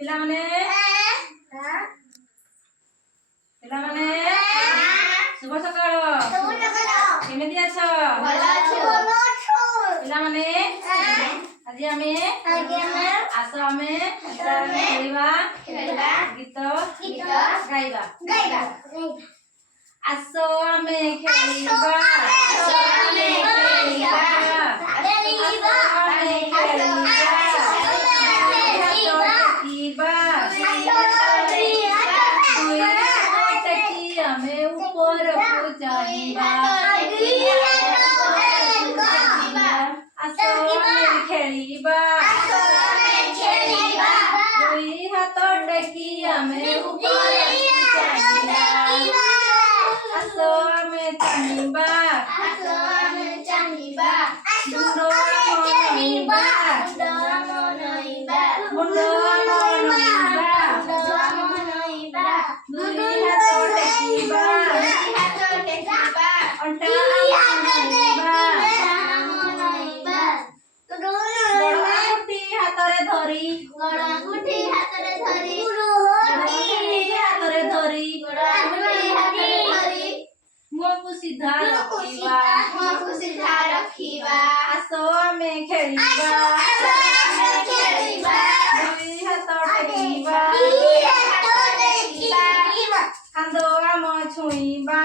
ପିଲାମାନେ ଶୁଭ ସକାଳ। କେମିତି ଅଛ? ପିଲାମାନେ ଆଜି ଆମେ ଆସ ଆମେ ଖେଳିବା ଗୀତ ଗାଇବା। ଆସ ଆମେ ଖେଳିବା सीधा रखिबा। आस आमे खेलिबा दुई हाथ टेकिबा कांद आम छुईबा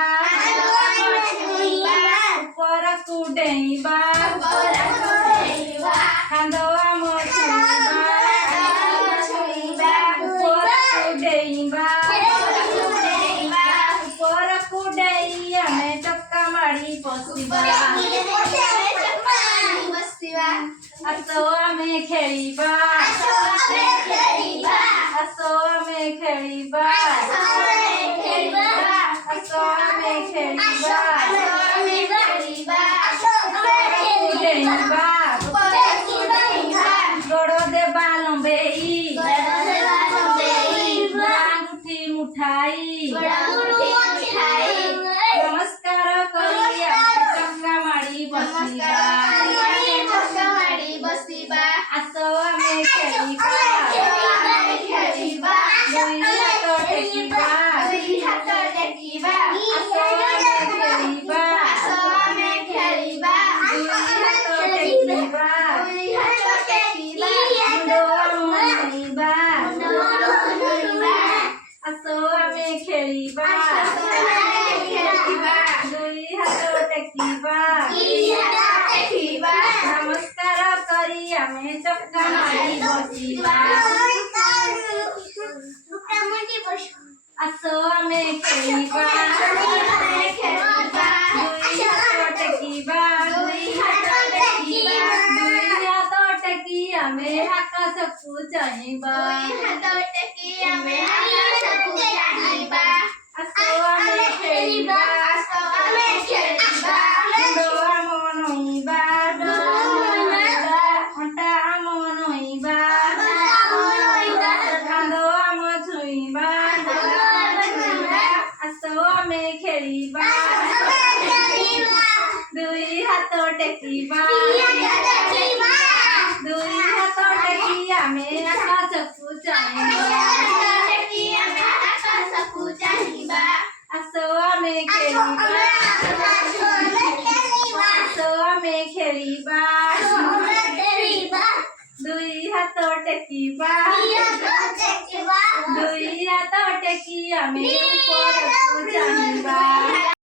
उपरकू डेइबा कांद आम छुईबा उपरकू डेइबा उपरकू डेई आमे चक्का मारी बसिबा। आस आमे खेलिबा आस आमे खेलिबा आस आमे खेलिबा गोड़ देबा लंबेई आंगुठी मुठाई नमस्कार करी चक्का मारी बसिबा। आस आमे खेलिबा दुई हाथ टेकिबा आस आमे खेलिबा दुई हाथ टेकिबा मुंड नईबा आस आमे खेलिबा दुई हाथ टेकिबा नमस्कार करी आमे चक्का मारी बसिबा। आस आमे खेलिबा दुई हाथ टेकिबा दुई हाथ टेकी आमे आकाशकू चाहिबा। आस आमे खेलिबा मुंड आम नईबा अंटा आम नईबा कांद आम छुईबा आस आमे खेलिबा दुई हाथ टेकिबा दुई हाथ टेकी आमे आकाशकू चाहिबा। आस आमे खेलिबा आस आमे खेलिबा दुई हाथ टेकिबा दुई हाथ टेकी आमे ऊपर